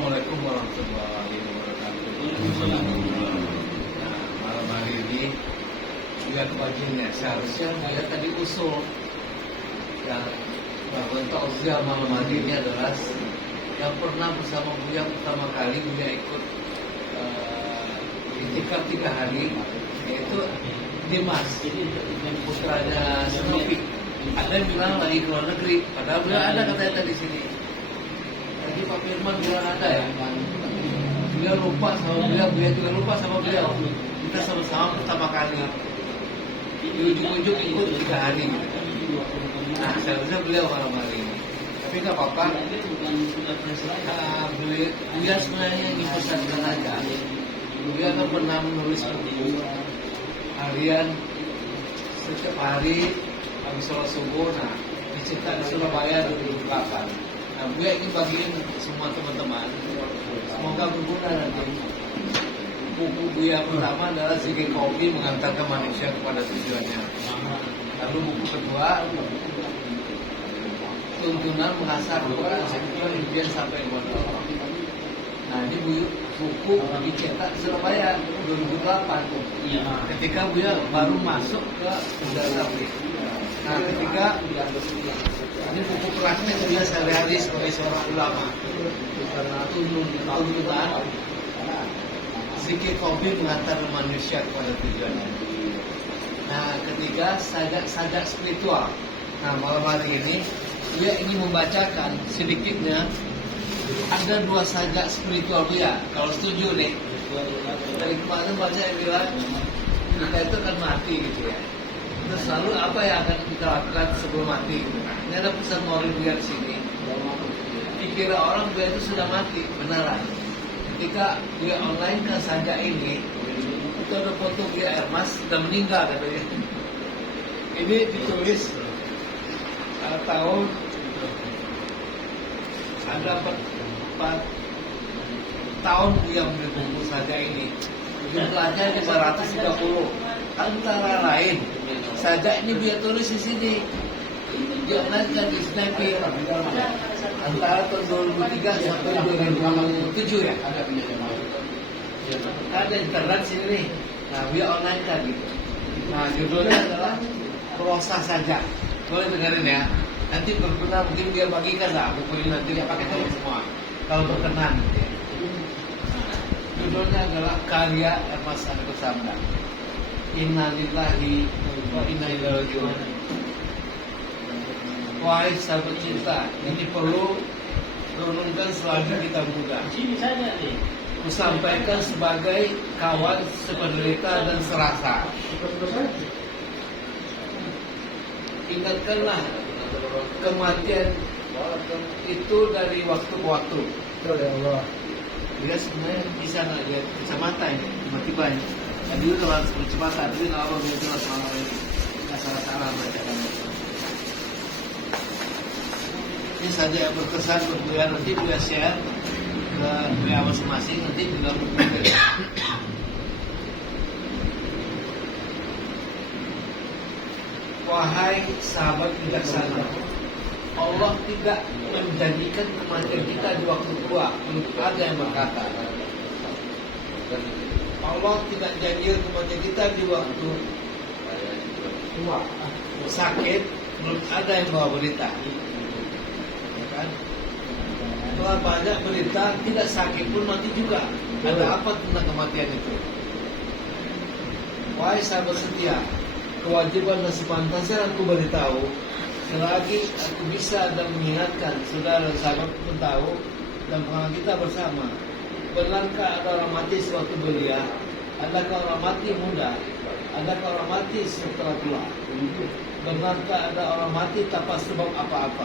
Assalamualaikum warahmatullahi wabarakatuh. Nah, malam hari ini lihat bajunya, seharusnya saya tadi usul yang bahwa tausiah malam hari ini adalah yang pernah bersama Buya pertama kali Buya ikut itikaf 3 hari, yaitu Dimas, putranya Senopi. Ada yang bilang lagi ke luar negeri, padahal Buya ada katanya tadi sini. Tadi Pak Firman bilang ada ya. Beliau lupa sama Buya juga lupa sama beliau. Kita sama-sama pertama kali. Di ujung-ujung ikut 3 hari. Nah, seharusnya beliau malam hari ini. Tapi nggak apa-apa. Buya sebenarnya ingin pesankan aja. Buya kan pernah menulis buku harian setiap hari habis sholat subuh. Nah, dicetak di Surabaya 2008. Nah, Buya ingin bagiin semua teman-teman. Semoga berguna nanti. Buku Buya pertama adalah Zikir Kopi Mengantarkan Manusia Kepada Tujuannya. Lalu buku kedua, Tuntunan Mengasah Quran Seksual Impian Sampai Modal. Nah, ini buku dicetak di Surabaya 2008. Ketika Buya baru masuk ke Darul. Nah, ketika ini buku praktek Buya sehari-hari sebagai seorang ulama. Tuntunan Zikir Kopi Mengantarkan Manusia Kepada Tujuannya. Nah, ketiga sajak spiritual. Nah, malam hari ini Buya ingin membacakan sedikitnya. Ada 2 sajak spiritual Buya. Kalau setuju nih, dari kemarin baca yang bilang kita itu akan mati gitu ya. Terus lalu apa yang akan kita lakukan sebelum mati? Ini ada pesan moral Buya di sini. Dikira orang Buya itu sudah mati, beneran. Ketika Buya online ke sajak ini, itu ada foto Buya Ermas sudah meninggal katanya. Ini ditulis tahun ada 4 tahun Buya menulis buku sajak ini. Jumlahnya 530. Antara lain sajak ini Buya tulis di sini. Dia naikkan di Snappy antara tahun 2003 sampai 2007 ya. Ada internet sini nih. Nah, Buya online kan gitu. Nah, judulnya adalah Prosa Sajak. Boleh dengerin ya. Nanti berkenan mungkin Buya bagikan lah buku ini, nanti dia pakai tadi semua. Kalau berkenan gitu ya. Nah, judulnya adalah Karya Ermas Aniko Samda. Innalillahi wa inna ilaihi raji'un. Wahai sahabat cinta, ini perlu renungkan selagi kita muda. Kusampaikan sebagai kawan sependerita dan serasa. Ingatkanlah kematian itu dari waktu ke waktu. Dia sebenarnya bisa nggak lihat kacamata ini, tiba-tiba ini. Tadi udah langsung kecepatan, tapi nggak apa dia jelas malam ini. Nggak salah-salah bacakan. Ini saja yang berkesan untuk Buya, nanti Buya share ke Buya masing-masing, nanti juga berkumpul. Wahai sahabat bijaksana, Allah tidak menjanjikan kematian kita di waktu tua. Belum ada yang berkata. Allah tidak janjikan kematian kita di waktu tua. Sakit, belum ada yang bawa berita. Telah banyak berita tidak sakit pun mati juga. Ada apa tentang kematian itu? Wahai sahabat setia, kewajiban dan sepantasnya aku beritahu selagi aku bisa dan mengingatkan saudara dan sahabat pun tahu dan pengalaman kita bersama. Benarkah ada orang mati sewaktu belia? Adakah orang mati muda? Adakah orang mati setelah tua? Benarkah ada orang mati tanpa sebab apa-apa?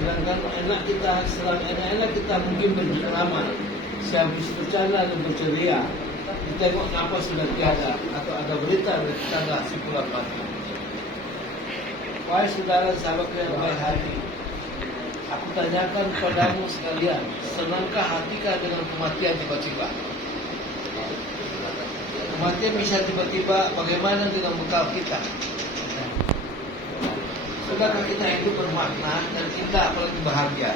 Sedangkan enak kita mungkin berpengalaman, sehabis bercanda dan berceria, ditengok nafas sudah tiada, atau ada berita dari tetangga si pulang mati. Wahai saudara sahabat yang baik hati, aku tanyakan padamu sekalian, senangkah hatikah dengan kematian tiba-tiba? Kematian bisa tiba-tiba, bagaimana dengan bekal kita? Sudahkah kita hidup bermakna dan kita apalagi bahagia?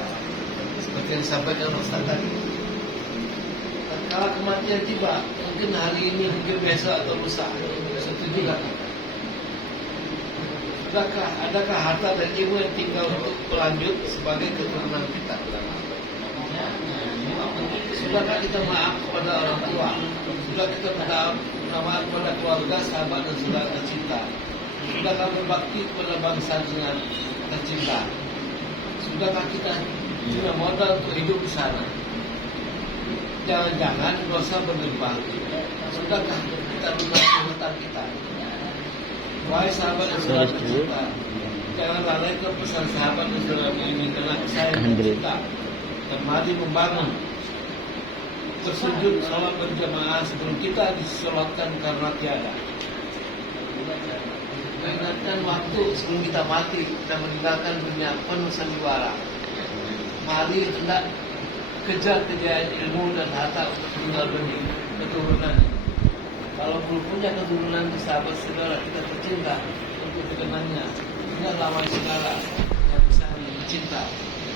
Seperti yang disampaikan Ustaz tadi. Kalau kematian tiba, mungkin hari ini, mungkin besok atau lusa, setujulah kita. Adakah harta dan ilmu yang tinggal untuk berlanjut sebagai keturunan kita? Sudahkah kita maaf kepada orang tua? Sudah kita minta maaf kepada keluarga, sahabat dan saudara tercinta? Sudahkah berbakti kepada bangsa dengan tercinta? Sudahkah kita sudah modal untuk hidup di sana? Jangan-jangan dosa berlimpah. Sudahkah kita lunasi hutang kita? Wahai sahabat dan saudara tercinta, jangan lalaikan pesan sahabat dan saudara ini karena saya tercinta. Dan mari membangun bersujud salat berjamaah sebelum kita disolatkan karena tiada. Mengingatkan waktu sebelum kita mati dan meninggalkan dunia penuh sandiwara. Mari hendak kejar kejayaan ilmu dan harta untuk tinggal benih keturunan. Kalau belum punya keturunan, sahabat saudara kita tercinta untuk kedengannya. Ingatlah wahai saudara yang bisa mencinta.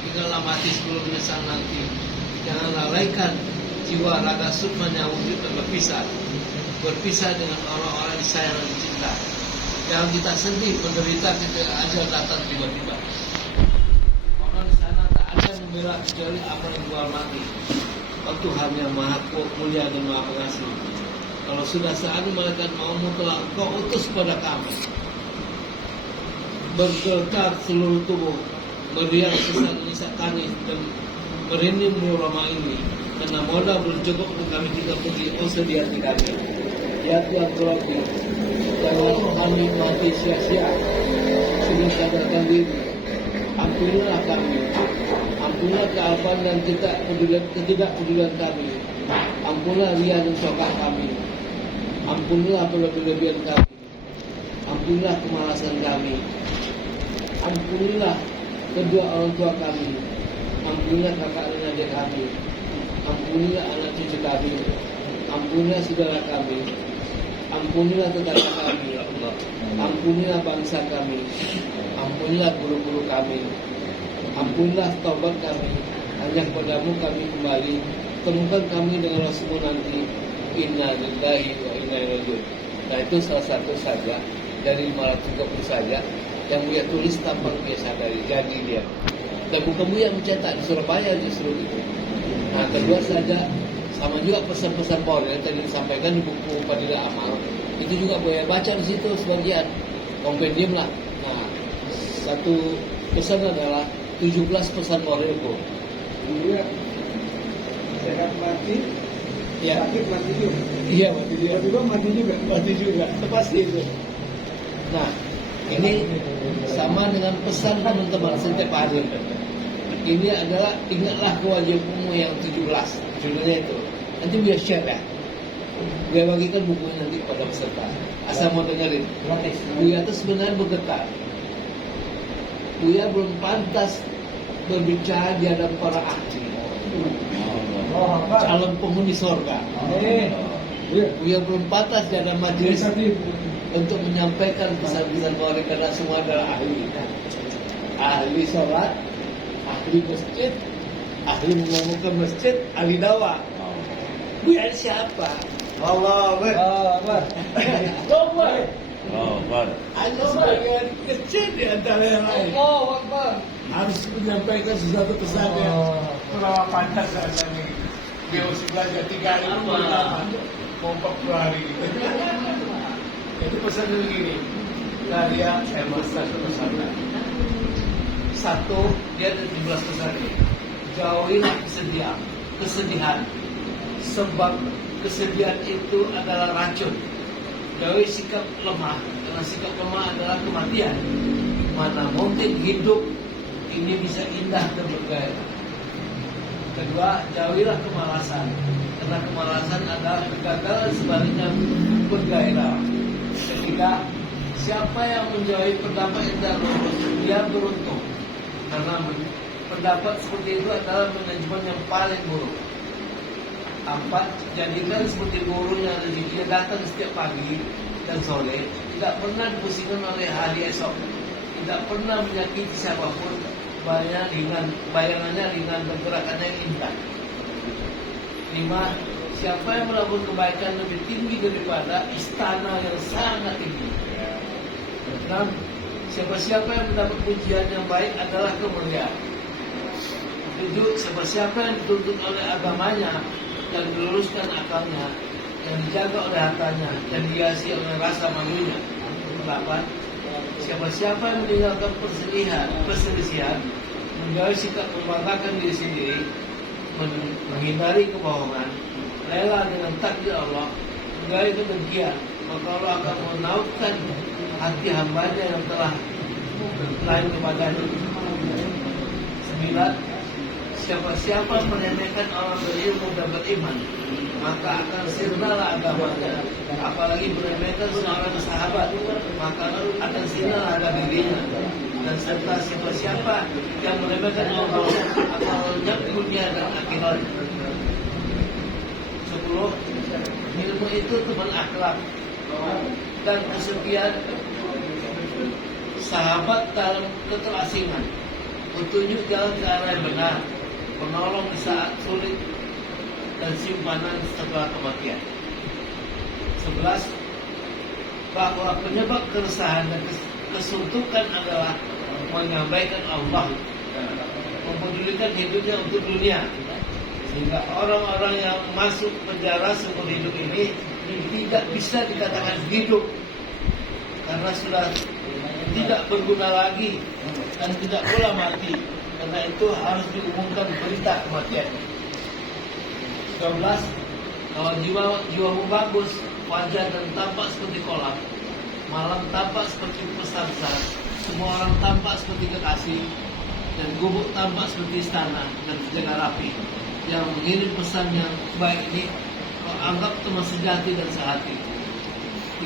Ingatlah mati sebelum menyesal nanti. Jangan lalaikan jiwa raga sukmanya wujud dan berpisah dengan orang-orang yang disayang dan dicinta. Jangan kita sedih menderita ketika ajal datang tiba-tiba. Orang di sana tak ada yang membela kecuali apa yang jual mati. Oh Tuhan yang maha mulia dan maha pengasih, kalau sudah saatnya malaikat mautmu telah Engkau utus kepada kami, bergetar seluruh tubuh, meriang sesak tangis dan merinding ulama ini, karena modal belum cukup untuk kami tinggal pergi. Oh sedih hati kami, ya Tuhan Rabbi, jangan kami mati sia-sia sebelum sadarkan diri. Ampunilah kami, ampunilah kealpaan dan ketidakpedulian kami, ampunilah ria dan syokah kami, ampunilah berlebih-lebihan kami, ampunilah kemalasan kami, ampunilah kedua orang tua kami, ampunilah kakak dan adik kami, ampunilah anak cucu kami, ampunilah saudara kami, ampunilah tetangga kami, ya Allah, ampunilah bangsa kami, ampunilah guru-guru kami, ampunilah taubat kami, hanya kepadamu kami kembali, temukan kami dengan Rasulmu nanti. Inna lillahi wa inna ilaihi raji'un. Nah itu salah satu saja dari 530 saja yang Buya tulis tanpa biasa dari jadi dia. Dan bukan Buya mencetak di Surabaya justru itu. Nah kedua saja sama juga pesan-pesan Paul yang tadi disampaikan di buku Fadilah Amal. Itu juga Buya baca di situ sebagian kompendium lah. Nah satu pesan adalah 17 pesan moral itu. Iya. Sehat mati, ya. Sakit mati juga. Iya mati juga. Tiba-tiba mati juga. Mati juga. Itu pasti itu. Nah ini sama dengan pesan teman-teman setiap hari. Ini adalah ingatlah kewajibanmu yang 17. Judulnya itu. Nanti biar share ya. Biar bagikan bukunya nanti kepada peserta. Asal mau dengerin. Buya itu sebenarnya bergetar. Buya belum pantas berbicara di hadapan para ahli, calon penghuni sorga. Buya belum pantas di hadapan majelis untuk menyampaikan pesan-pesan Maulid karena semua adalah ahli. Ahli sholat, ahli masjid, ahli mengumumkan masjid, ahli dakwah. Buya siapa? Allah Akbar. Hanya sebagian kecil di antara yang lain. Harus menyampaikan sesuatu pesan yang kurang pantas rasanya. Dia harus belajar 3 hari pertama, mau 40 hari. Itu pesannya begini. Karya Emerson Nusantara. 1, dia ada 17 pesannya. Jauhilah kesedihan. Sebab kesedihan itu adalah racun. Jauhi sikap lemah, karena sikap lemah adalah kematian. Mana mungkin hidup ini bisa indah dan bergairah. Kedua, jauhilah kemalasan, karena kemalasan adalah kegagalan sebaliknya bergairah. Ketiga, siapa yang menjauhi pendapat yang tidak lurus, dia beruntung, karena pendapat seperti itu adalah manajemen yang paling buruk. 4, jadikan seperti guru yang dia datang setiap pagi dan sore, tidak pernah dipusingkan oleh hari esok, tidak pernah menyakiti siapapun, bayangannya ringan, pergerakannya indah. 5. Siapa yang melakukan kebaikan lebih tinggi daripada istana yang sangat tinggi. 6. Siapa-siapa yang mendapat pujian yang baik adalah kemuliaan. 7. Siapa-siapa yang dituntut oleh agamanya dan diluruskan akalnya, yang dijaga oleh hartanya, dan dihiasi oleh rasa malunya. 8. Siapa-siapa yang meninggalkan perselisihan, menjauhi sikap membanggakan diri sendiri, menghindari kebohongan, rela dengan takdir Allah, menjauhi kedengkian, maka Allah akan menautkan hati hambanya yang telah lain kepadanya. 9. Siapa-siapa meremehkan orang berilmu dan beriman, maka akan sirnalah agamanya. Apalagi meremehkan seorang sahabat, maka akan sirnalah harga dirinya. Dan serta siapa-siapa yang meremehkan Allah akan lenyap dunia dan akhirat. 10. Ilmu itu teman akhlak dan kesepian sahabat dalam keterasingan, petunjuk jalan ke arah yang benar, menolong di saat sulit, dan simpanan setelah kematian. 11. Bahwa penyebab keresahan dan kesuntukan adalah menyampaikan Allah, mempedulikan hidupnya untuk dunia, sehingga orang-orang yang masuk penjara seumur hidup ini tidak bisa dikatakan hidup karena sudah tidak berguna lagi dan tidak pula mati. Karena itu harus diumumkan berita kematian. 12. Kalau jiwamu bagus, wajah dan tampak seperti kolam, malam tampak seperti pesantren, semua orang tampak seperti kekasih, dan gubuk tampak seperti istana dan terjaga rapi. Yang mengirim pesan yang baik ini kau anggap teman sejati dan sehati.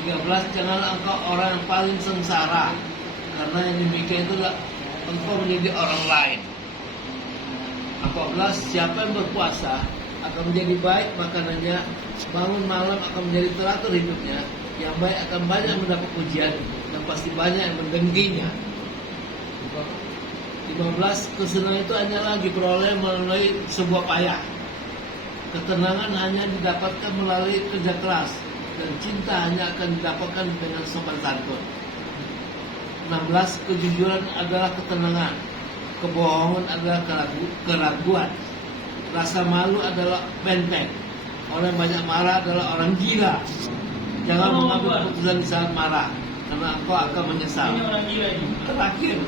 13. Janganlah engkau orang yang paling sengsara, karena yang demikian itu engkau menjadi orang lain. 14. Siapa yang berpuasa akan menjadi baik makanannya, bangun malam akan menjadi teratur hidupnya, yang baik akan banyak mendapat pujian dan pasti banyak yang mendengkinya. 15. Kesenangan itu hanyalah diperoleh melalui sebuah payah. Ketenangan hanya didapatkan melalui kerja keras, dan cinta hanya akan didapatkan dengan sopan santun. 16. Kejujuran adalah ketenangan, kebohongan adalah keraguan, rasa malu adalah benteng, orang yang banyak marah adalah orang gila. Jangan mengambil keputusan di saat marah, karena engkau akan menyesal. Terakhir,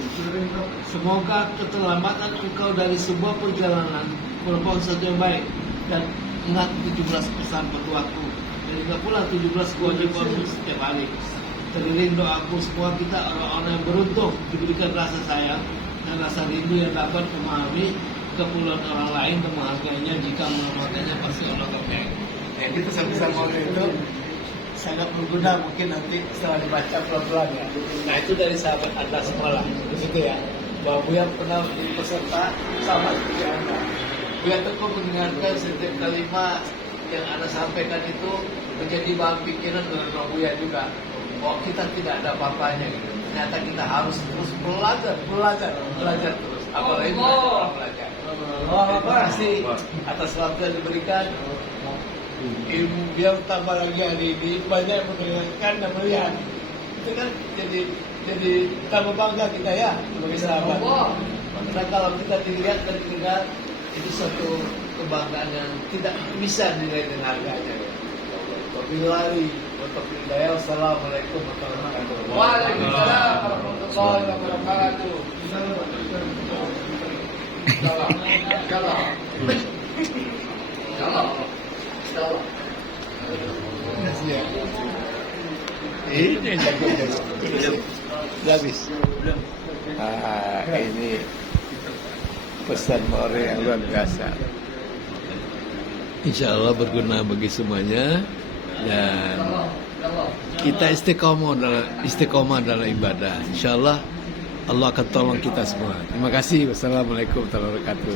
semoga keterlambatan engkau dari sebuah perjalanan merupakan sesuatu yang baik, dan ingat 17 pesan petuaku, dan juga pula 17 kewajiban setiap hari. Teriring doaku semua kita orang-orang yang beruntung diberikan rasa sayang dan rasa rindu yang dapat memahami keperluan orang lain dan menghargainya. Jika memakainya pasti Allah akan baik. Ya, kita pesan Maulid itu sangat berguna, mungkin nanti setelah dibaca pelan-pelan ya. Nah, itu dari sahabat Anda semua lah, begitu ya. Bahwa Buya pernah menjadi peserta sama seperti Anda. Buya tekun mendengarkan setiap kalimat yang Anda sampaikan itu menjadi bahan pikiran dengan Buya juga. Bahwa kita tidak ada apa-apanya gitu. Ternyata kita harus terus belajar terus. Apalagi belajar. Terima kasih atas waktu yang diberikan. Ilmu biar tambah lagi hari ini, banyak yang mendengarkan dan melihat. Itu kan jadi tambah bangga kita ya sebagai sahabat. Karena kalau kita dilihat dan dengar, itu suatu kebanggaan yang tidak bisa dinilai dengan harganya. Wabillahi wa taufiq. Wassalamualaikum warahmatullahi wabarakatuh. Waalaikumsalam warahmatullahi wabarakatuh. Kalau. Ini habis. Ini pesan Maulid yang luar biasa. Insya Allah berguna bagi semuanya, dan kita istiqomah dalam ibadah. Insya Allah Allah akan tolong kita semua. Terima kasih. Wassalamualaikum warahmatullahi wabarakatuh.